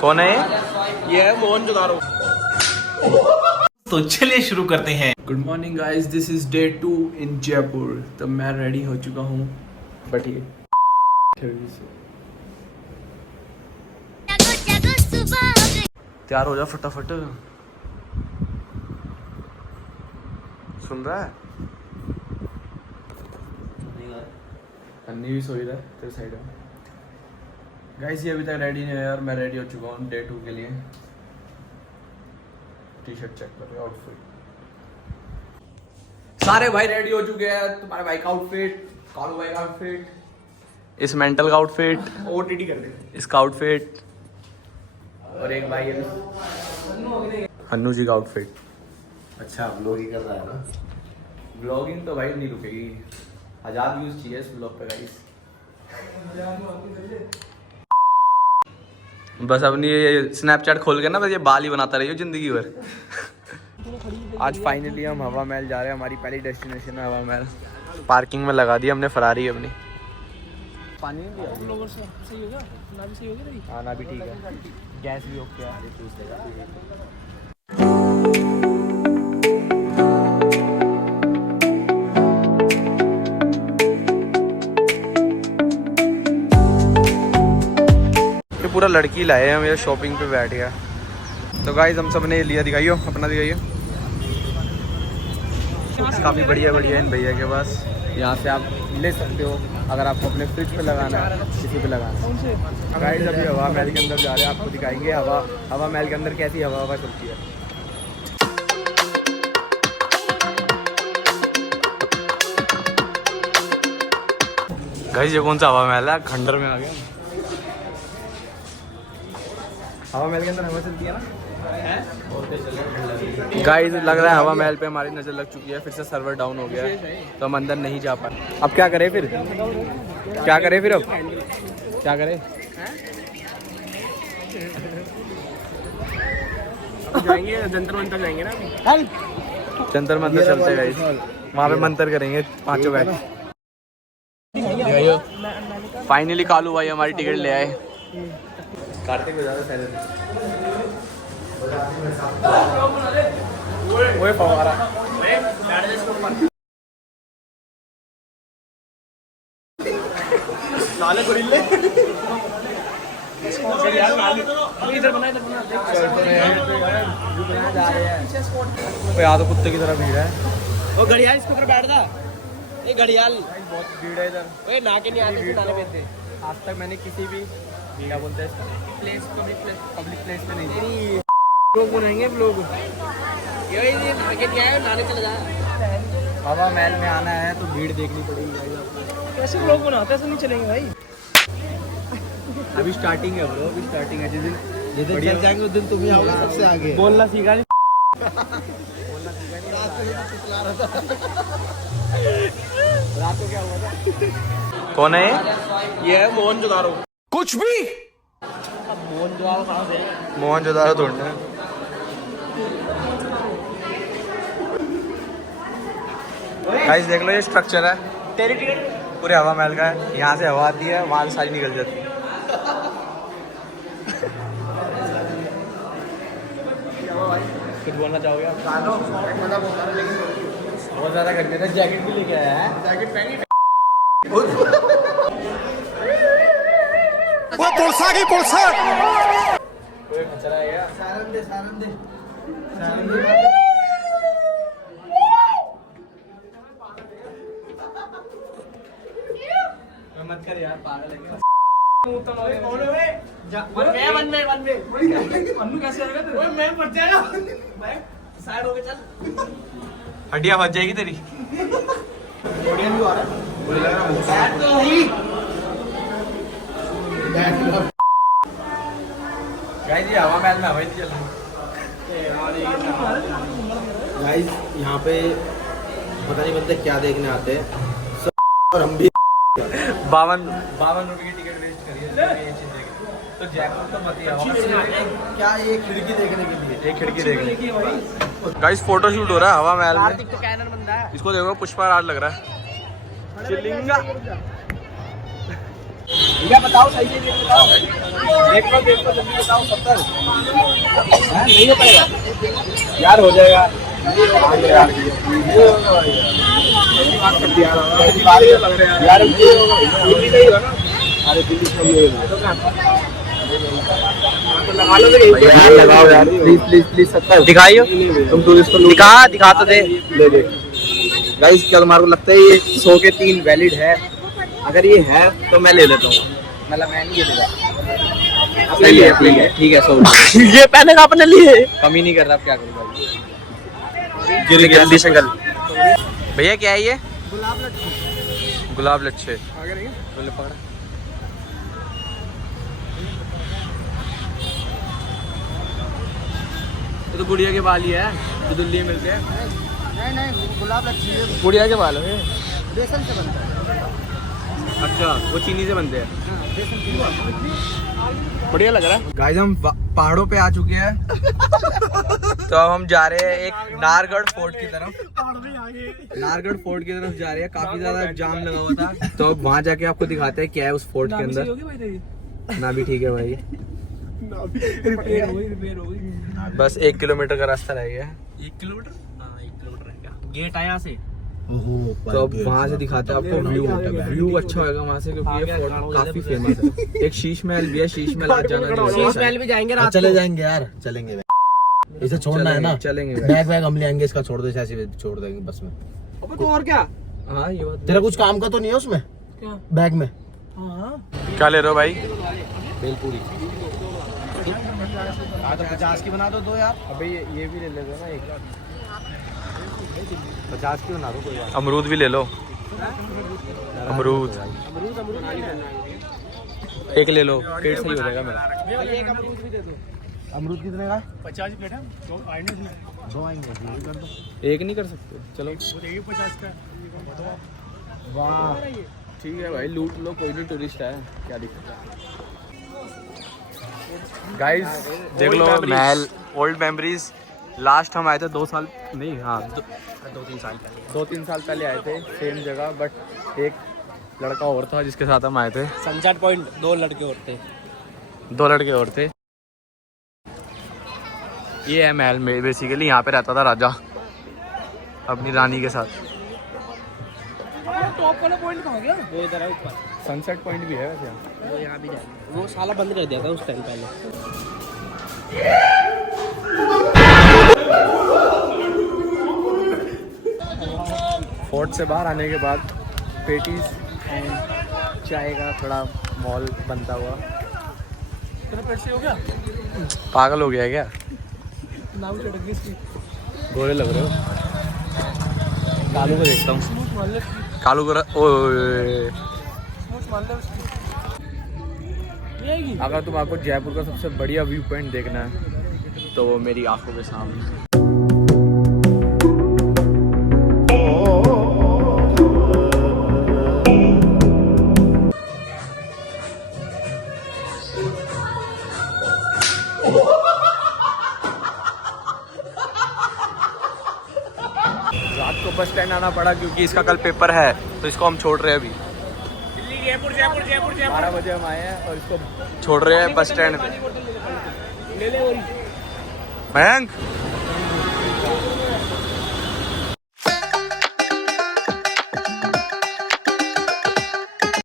कौन है ये है मोहनजोदारो। तो चलिए शुरू करते हैं। Good morning guys, this is day 2 इन जयपुर। तो मैं रेडी हो चुका हूँ, बैठिए। तैयार हो जा फटाफट। सुन रहा है? अन्नी भी सोई रहा है तेरे साइड में। गाइस ये अभी तक रेडी नहीं है यार, मैं रेडी हो चुका हूँ डे 2 के लिए। टी शर्ट चेक करो, आउटफिट सारे भाई रेडी हो चुके हैं। तुम्हारे भाई का आउटफिट, कालू भाई का आउटफिट, इस मेंटल का आउटफिट, ओटीटी कर दे, इसका आउटफिट और एक भाई है हन्नू जी का आउटफिट। अच्छा ब्लॉग ही कर रहा है ना। ब्लॉगिंग तो भाई नहीं रुकेगी, 1000 व्यूज चाहिए इस ब्लॉग पे गाइस। बस अपनी ये स्नैपचैट खोल के ना बस ये बाल ही बनाता रहियो जिंदगी भर। आज फाइनली हम हवा महल जा रहे हैं। हमारी पहली डेस्टिनेशन है हवा महल। पार्किंग में लगा दी हमने फरारी अपनी। पानी नहीं दिया सही होगा ना, भी सही होगी हाँ ना भी ठीक है, गैस भी ओके है। ये पूरा लड़की लाए हैं, हम ये शॉपिंग पे बैठ गया। तो गाइस हम सब ने लिया, दिखाइयो अपना, दिखाइयो। काफ़ी बढ़िया बढ़िया इन भैया के पास। यहाँ से आप ले सकते हो अगर आपको अपने फ्रिज पे लगाना है, किसी पे लगाना है। गाइस अभी हवा महल के अंदर जा रहे हैं, आपको दिखाएंगे हवा महल के अंदर कैसी हवा चलती है। गाइस ये कौन सा हवा महल है? खंडर में आ गया। हवा महल के अंदर हवा चलती है ना। गाइस लग रहा है हवा महल पे हमारी नज़र लग चुकी है, फिर से सर्वर डाउन हो गया है तो हम अंदर नहीं जा पाए। अब क्या करें फिर, क्या करें फिर, अब क्या करें? जाएंगे जंतर मंतर, जाएंगे ना जंतर मंतर चलते गाइस, वहाँ पे मंतर करेंगे पांचों बैठ। फाइनली कालू भाई हमारी टिकट ले आए। कार्तिक को ज़्यादा सैलरी वो फवारा नाले को हिलने इधर बना जा रहे हैं। यहाँ तो कुत्ते की तरह भीड़ है। वो घड़ियाल इसके ऊपर बैठ जा, ये घड़ियाल बहुत भीड़ है इधर। ओए ना के नहीं आते, नाले पे थे। आज तक मैंने किसी भी क्या बोलते हैं प्लेस, पब्लिक प्लेस पे नहीं। लोग बनाएंगे लोग, ये नाके नहीं आए, नाले चले जा। हवा महल में आना है तो भीड़ देखनी पड़ेगी भाई आपको। कैसे लोग बनाते हैं, ऐसे नहीं चलेंगे भाई। अभी स्टार्टिंग है ब्रो, अभी स्टार्टिंग है। जिस दिन चल जाएंगे उस दिन तुम ही आओगे सबसे आगे। बोलना सीखा नहीं, बोलना सीखा नहीं। रात को क्या हुआ था? कौन है ये है मोहनजोदारो। कुछ भी मोहनजोदारो कहाँ से? मोहनजोदारो ढूंढना है। गाइस देख लो ये स्ट्रक्चर है, तेरी टिकट पूरे हवा महल का है। यहाँ से हवा आती है, वहाँ से सारी निकल जाती है। कुछ बोलना चाहोगे आप? बहुत ज़्यादा गर्मी है, जैकेट भी लेके आया है। जैकेट पहनी वो पुलसा की पुलसा। कोई खचरा है क्या? सारन दे मत कर यार, पागल है क्या? कैसे आएगा तेरे? मैं मर जाएगा, साइड हो के चल। हड्डियाँ फंस जाएगी तेरी। ऑडियंस भी आ रहा है। गाइस ये हवा महल में हवा ही चल रही। गाइस यहाँ पे पता नहीं बंदे क्या देखने आते हैं और हम भी 52 रुपए की टिकट वेस्ट करी है ये चीज देखने। तो जयपुर तो मत ही आओ। क्या ये खिड़की देखने के लिए, एक खिड़की देखने। गाइस फोटो शूट हो रहा है हवा महल में। तो कैनर बंदा है। इसको देखो पुष्पा राज लग रहा है। शिलिंगा भैया बताओ सही से रेट बताओ। देख लो जल्दी बताओ 70। नहीं हो पाएगा यार, हो जाएगा यार। दिल्ली नहीं होगा ना? अरे दिल्ली से लगा लो यार, लगाओ यार प्लीज 70 दिखाइयो, तुम टूरिस्ट को दिखा तो दे। ले दे। गाइस क्या तुम्हारे को लगता है ये 100 के 3 वैलिड है? अगर ये है तो मैं ले लेता हूँ, मतलब मैं नहीं लेता। सही है, ठीक है 100 ये पहने का अपने लिए कम ही नहीं कर रहा, अब क्या करूँगा? जल्दी से कर। भैया क्या है ये? गुलाब लच्छे। बोले पकड़ा। ये तो गुड़िया के बाल ही है जो दिल्ली में मिलते हैं। नहीं गुलाब लच्छी गुड़िया के बाल है। बेसन से बनता है। अच्छा, वो चीनी से बनते हैं। बढ़िया लग रहा है। गाइस हम पहाड़ों पे आ चुके हैं। तो अब हम जा रहे हैं एक नारगढ़ फोर्ट की तरफ। नारगढ़ फोर्ट की तरफ जा रहे हैं। काफी ज्यादा जाम लगा हुआ था, तो अब वहाँ जाके आपको दिखाते हैं क्या है उस फोर्ट के अंदर। ना भी ठीक है भाई। बस 1 किलोमीटर का रास्ता रह गया। 1 किलोमीटर? हाँ 1 किलोमीटर है क्या? गेट है यहाँ से। तो अब वहाँ से दिखाते हैं आपको व्यू अच्छा होगा वहाँ से, क्योंकि ये फोर्ट काफी फेमस है। एक शीश महल भी है, शीश महल आज जाना शीश महल भी जाएंगे रात को। चले जाएंगे यार, चलेंगे। इसे छोड़ना है ना, चलेंगे। बैग हम ले आएंगे, इसका छोड़ दो, ऐसे छोड़ देंगे बस में। अबे तो और क्या? हाँ ये बात। तेरा कुछ काम का तो नहीं है उसमें? क्या? बैग में क्या ले रहे हो भाई? भेलपूरी 50 की बना दो यार। अबे ये भी ले लेते ना एक। 50 की बना दो कोई बात। अमरूद भी ले लो। अमरूद एक ले लो, पेट सही हो जाएगा मेरा। एक अमरूद भी दे दो। अमरूद कितने का? 50 प्लेट है, 2 आएंगे। एक नहीं कर सकते? चलो 50 का। वाह ठीक है भाई, लूट लो, कोई नहीं, टूरिस्ट है, क्या दिक्कत है। गाइस देख लो महल, ओल्ड मेमोरीज। लास्ट हम आए थे 2 साल नहीं, हाँ 2-3 साल पहले। 2-3 साल पहले आए थे सेम जगह, बट एक लड़का और था जिसके साथ हम आए थे। सनसेट पॉइंट 2 लड़के और थे। 2 लड़के और थे। ये है महल में, बेसिकली यहाँ पे रहता था राजा अपनी रानी के साथ। टॉप वाला पॉइंट कहाँ गया? वो इधर है ऊपर। सनसेट पॉइंट भी है वैसे यहाँ। वो यहाँ भी जाएगा। वो साला बंद कर दिया था उस टाइम पहले। फोर्ट से बाहर आने के बाद पेटीज एंड चाय का थोड़ा मॉल बनता हुआ। तेरा पेट से हो गया? पागल हो गया है क्या? नाम चढ़ गई इसकी। गोरे लग रहे हो। कालू को देखता हूँ। स्मूथ मान ले। कालू को स्मूथ मान ले उसकी। ये आएगी। अगर तुमको जयपुर का सबसे बढ़िया व्यू पॉइंट देखना है तो वो मेरी आंखों के सामने। रात को बस स्टैंड आना पड़ा क्योंकि इसका कल पेपर है, तो इसको हम छोड़ रहे हैं अभी। दिल्ली जयपुर जयपुर जयपुर जयपुर। 12 बजे हम आए हैं और इसको छोड़ रहे हैं बस स्टैंड पे। ले ले वही। मयंक